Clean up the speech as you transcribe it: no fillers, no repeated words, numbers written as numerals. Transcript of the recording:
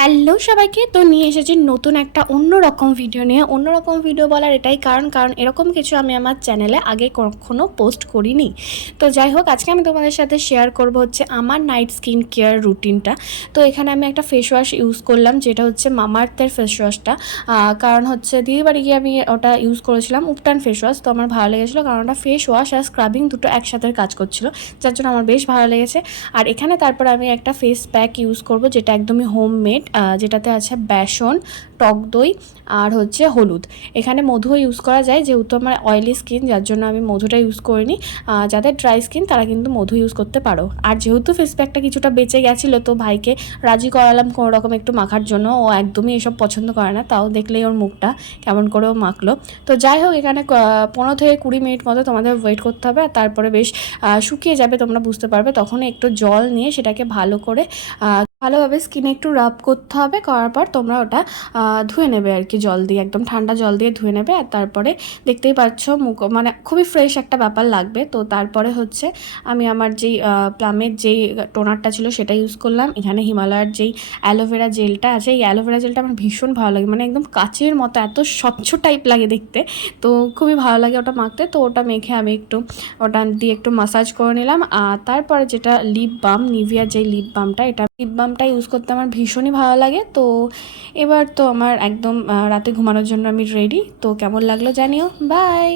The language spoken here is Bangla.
হ্যালো সবাইকে, তো নিয়ে এসেছি নতুন একটা অন্যরকম ভিডিও নিয়ে। অন্যরকম ভিডিও বলার এটাই কারণ এরকম কিছু আমি আমার চ্যানেলে আগে কখনো পোস্ট করিনি। তো যাই হোক, আজকে আমি তোমাদের সাথে শেয়ার করব হচ্ছে আমার নাইট স্কিন কেয়ার রুটিনটা। তো এখানে আমি একটা ফেস ওয়াশ ইউজ করলাম, যেটা হচ্ছে মামাআর্থের ফেস ওয়াশটা। কারণ হচ্ছে দিদির বাড়ি গিয়ে আমি ওটা ইউজ করেছিলাম, উপটান ফেস ওয়াশ। তো আমার ভালো লেগেছিলো, কারণ ওটা ফেস ওয়াশ আর স্ক্রাবিং দুটো একসাথে কাজ করছিল, যার জন্য আমার বেশ ভালো লেগেছে। আর এখানে তারপর আমি একটা ফেস প্যাক ইউজ করব, যেটা একদমই হোমমেড, যেটাতে আছে বেসন, টক দই আর হচ্ছে হলুদ। এখানে মধুও ইউজ করা যায়, যেহেতু আমার অয়েলি স্কিন, যার জন্য আমি মধুটা ইউজ করিনি। যাদের ড্রাই স্কিন তারা কিন্তু মধু ইউজ করতে পারো। আর যেহেতু ফেস প্যাকটা কিছুটা বেঁচে গেছিলো, তো ভাইকে রাজি করালাম কোনো রকম একটু মাখার জন্য। ও একদমই এসব পছন্দ করে না, তাও দেখলেই ওর মুখটা কেমন করেও মাখলো। তো যাই হোক, এখানে 15 থেকে 20 মিনিট মতো তোমাদের ওয়েট করতে হবে। আর তারপরে বেশ শুকিয়ে যাবে, তোমরা বুঝতে পারবে। তখন একটু জল নিয়ে সেটাকে ভালোভাবে স্কিনে একটু রাব করতে হবে। করার পর তোমরা ওটা ধুয়ে নেবে আর কি, জল দিয়ে, একদম ঠান্ডা জল দিয়ে ধুয়ে নেবে। আর তারপরে দেখতেই পাচ্ছ মুখ মানে খুবই ফ্রেশ একটা ব্যাপার লাগবে। তো তারপরে হচ্ছে আমি আমার যেই প্লামের যেই টোনারটা ছিল সেটা ইউজ করলাম। এখানে হিমালয়ের যেই অ্যালোভেরা জেলটা আছে, এই অ্যালোভেরা জেলটা আমার ভীষণ ভালো লাগে, মানে একদম কাচের মতো এত স্বচ্ছ টাইপ লাগে দেখতে। তো খুবই ভালো লাগে ওটা মাখতে। তো ওটা মেখে আমি একটু ওটা দিয়ে একটু মাসাজ করে নিলাম। আর তারপরে যেটা লিপ বাম, নিভিয়ার যেই লিপ বামটা, এটা লিপ বামটা ইউজ করতে আমার ভীষণই ভালো লাগে। তো এবার তো আমার একদম রাতে ঘুমানোর জন্য আমি রেডি। তো কেমন লাগলো জানিও। বাই।